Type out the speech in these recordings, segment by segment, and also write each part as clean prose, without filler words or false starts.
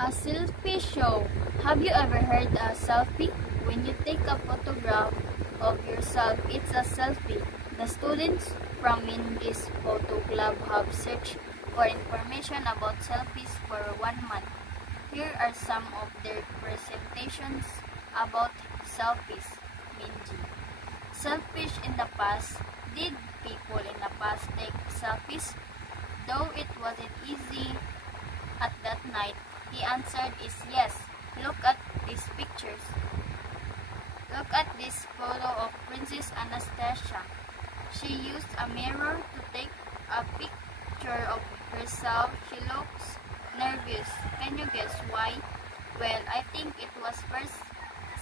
A selfie show. Have you ever heard a selfie? When you take a photograph of yourself, it's a selfie. The students from this photo club have searched for information about selfies for 1 month. Here are some of their presentations about selfies. Minji. Selfish in the past. Did people in the past take selfies? Though it wasn't easy at that night, the answer is yes. Look at these pictures. Look at this photo of Princess Anastasia. She used a mirror to take a picture of herself. She looks nervous. Can you guess why? Well, I think it was first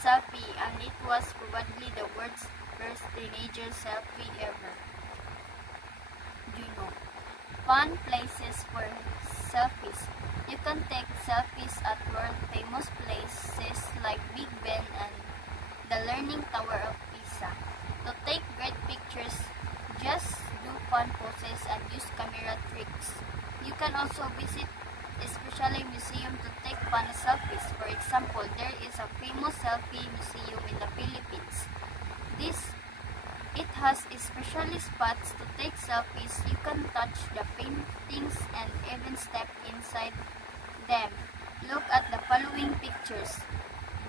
selfie, and it was probably the world's first teenager selfie ever. Juno. Fun places for selfies. You can take selfies at world-famous places like Big Ben and the Leaning Tower of Pisa. To take great pictures, just do fun poses and use camera tricks. You can also visit especially museum to take fun selfies. For example, there is a famous selfie museum in the Philippines. It has especially spots to take selfies. You can touch the paintings and even step inside them. Look at the following pictures.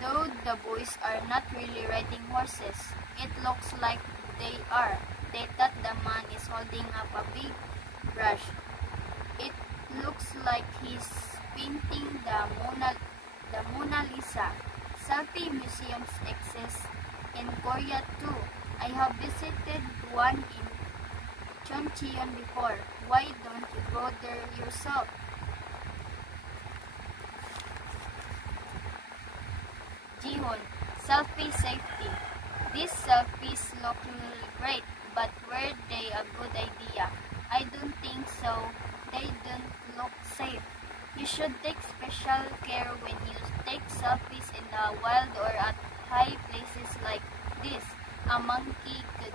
Though the boys are not really riding horses, it looks like they are. They thought the man is holding up a big brush. It looks like he's painting the Mona Lisa. Selfie museums exist in Korea too. I have visited one in Choncheon before. Why don't you go there yourself? Jihon, selfie safety. These selfies look great, but were they a good idea? I don't think so. They don't look safe. You should take special care when you take selfies in the wild or at high places like this. A monkey could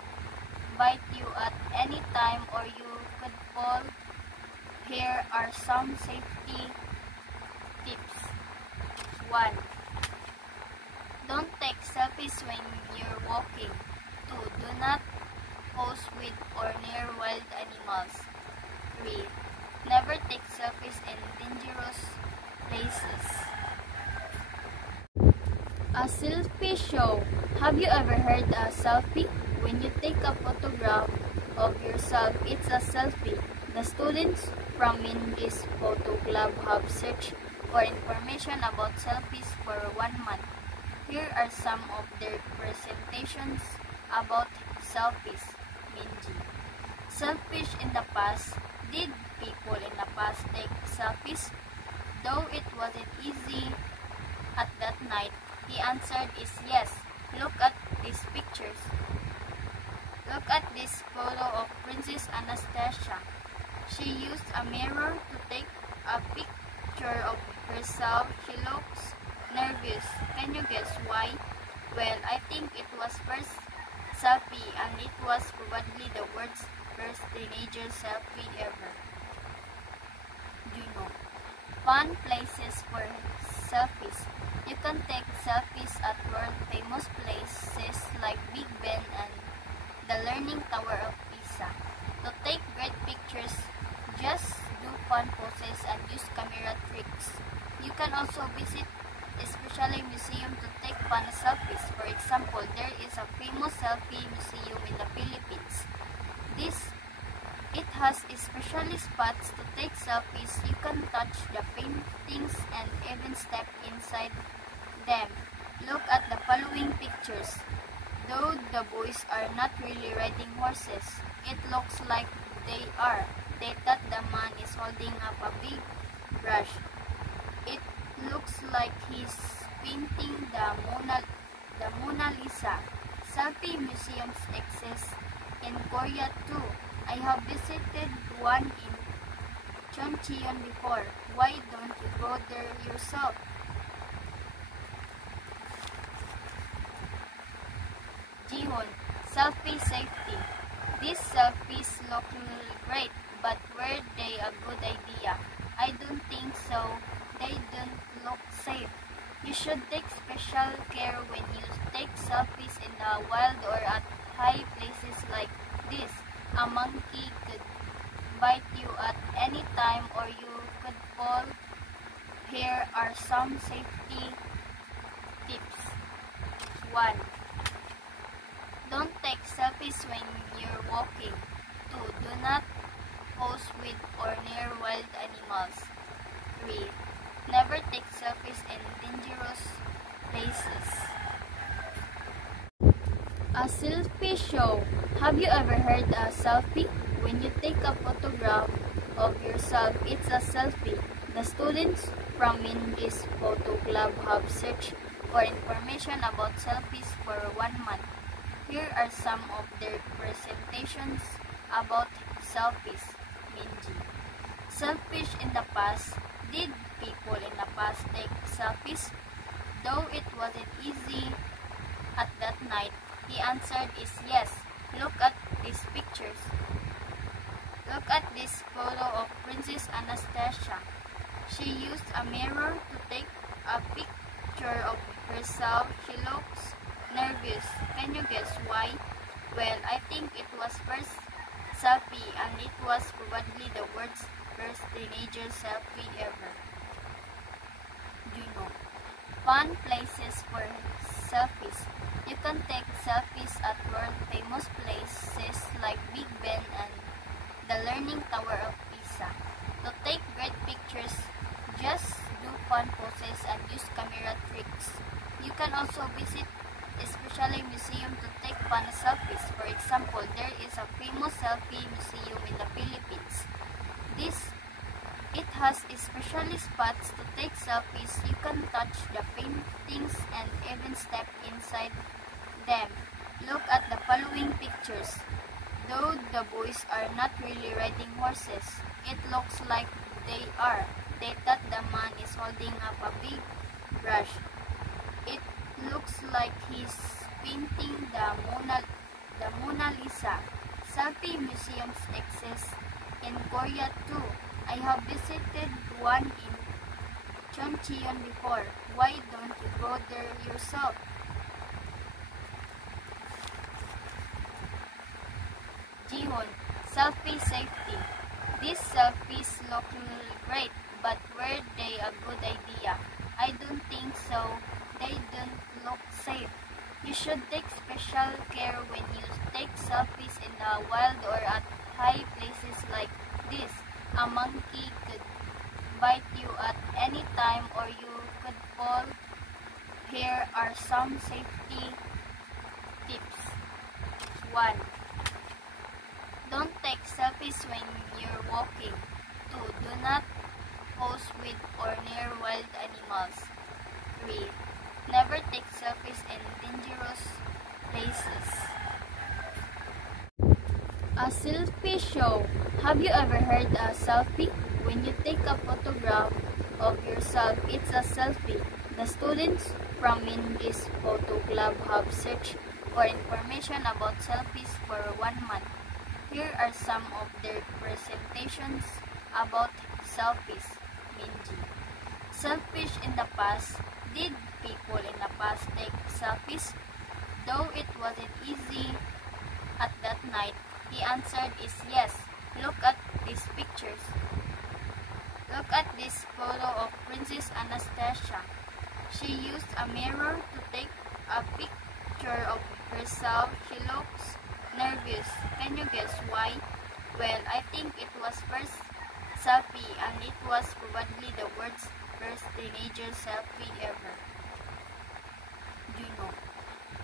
bite you at any time or you could fall. Here are some safety tips. 1. Don't take selfies when you're walking. 2. Do not pose with or near wild animals. 3. Never take selfies in dangerous places. A selfie show. Have you ever heard a selfie? When you take a photograph of yourself, it's a selfie. The students from this photo club have searched for information about selfies for 1 month. Here are some of their presentations about selfies. Minji. Selfish in the past. Did people in the past take selfies? Though it wasn't easy at that night, the answer is yes. Look at these pictures. Look at this photo of Princess Anastasia. She used a mirror to take a picture of herself. She looks nervous. Can you guess why? Well, I think it was first selfie, and it was probably the world's first teenager selfie ever. Juno. Fun places for selfies. You can take selfies at world-famous places like Big Ben and the Leaning Tower of Pisa. To take great pictures, just do fun poses and use camera tricks. You can also visit especially museum to take fun selfies. For example, there is a famous selfie museum in the Philippines. It has especially spots to take selfies. You can touch the paintings and even step inside them. Look at the following pictures. Though the boys are not really riding horses, it looks like they are. They thought the man is holding up a big brush. It looks like he's painting the Mona Lisa. Selfie museums exist in Korea too. I have visited one in Choncheon before. Why don't you go there yourself? Jihon, selfie safety. These selfies look great, but were they a good idea? I don't think so. They don't look safe. You should take special care when you take selfies in the wild or at high places like this. A monkey could bite you at any time or you could fall. Here are some safety tips. 1. Don't take selfies when you're walking. 2. Do not pose with or near wild animals. 3. Never take selfies in dangerous places. A selfie show. Have you ever heard a selfie? When you take a photograph of yourself, it's a selfie. The students from Mindy's Photo Club have searched for information about selfies for 1 month. Here are some of their presentations about selfies. Mindy. Selfish in the past. Did people in the past take selfies? Though it wasn't easy at that night, the answer is yes. Look at these pictures. Look at this photo of Princess Anastasia. She used a mirror to take a picture of herself. She looks nervous. Can you guess why? Well, I think it was first selfie and it was probably the world's first teenager selfie ever. Juno. Fun places for selfies. You can take selfies at world famous places like Big Ben and the Leaning Tower of Pisa. To take great pictures, just do fun poses and use camera tricks. You can also visit especially museum to take fun selfies. For example, there is a famous selfie museum in the Philippines. It has especially spots to take selfies. You can touch the paintings and even step inside them. Look at the following pictures. Though the boys are not really riding horses, it looks like they are. They thought the man is holding up a big brush. It looks like he's painting the Mona Lisa. Selfie museums exist in Korea too. I have visited one in Choncheon before. Why don't you go there yourself? Jihon, selfie safety. These selfies look great, but were they a good idea? I don't think so. They don't look safe. You should take special care when you take selfies in the wild or at high places like this. A monkey could bite you at any time or you could fall. Here are some safety tips. 1. Don't take selfies when you're walking. 2. Do not pose with or near wild animals. 3. Never take selfies in dangerous places. A selfie show. Have you ever heard a selfie? When you take a photograph of yourself, it's a selfie. The students from Mindy's Photo Club have searched for information about selfies for 1 month. Here are some of their presentations about selfies. Mindy. Selfish in the past. Did people in the past take selfies? Though it wasn't easy at that night, the answer is yes. Look at these pictures. Look at this photo of Princess Anastasia. She used a mirror to take a picture of herself. She looks nervous. Can you guess why? Well, I think it was first selfie and it was probably the world's first teenager selfie ever. Juno.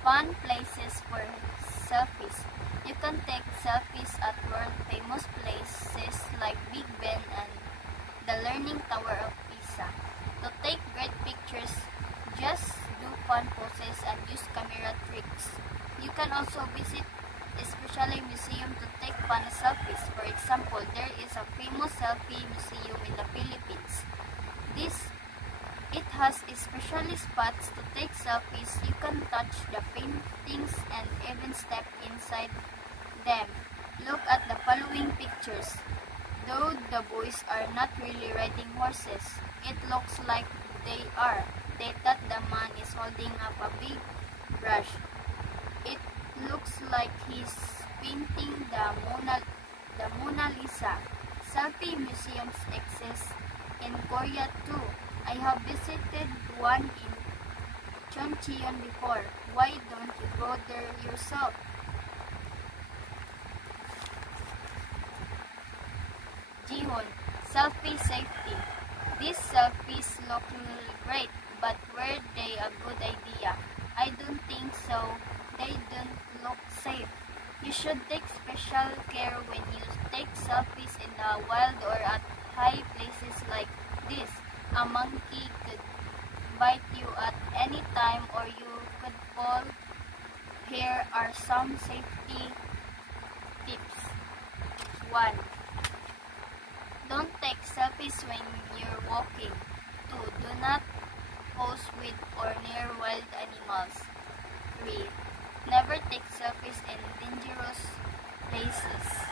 Fun places for selfies. You can take selfies at world famous places like Big Ben and the Leaning Tower of Pisa. To take great pictures, just do fun poses and use camera tricks. You can also visit especially museum to take fun selfies. For example, there is a famous selfie museum in the Philippines. It has especially spots to take selfies. You can touch the paintings and even step inside them. Look at the following pictures. Though the boys are not really riding horses, it looks like they are. They thought the man is holding up a big brush. It looks like he's painting the Mona Lisa. Selfie museums exist in Korea too. I have visited one in Choncheon before. Why don't you go there yourself? Jihun, selfie safety. These selfies look great, but were they a good idea? I don't think so. They don't look safe. You should take special care when you take selfies in the wild or at high places like this. A monkey could bite you at any time or you could fall. Here are some safety tips. 1. Don't take selfies when you're walking. 2. Do not pose with or near wild animals. 3. Never take selfies in dangerous places.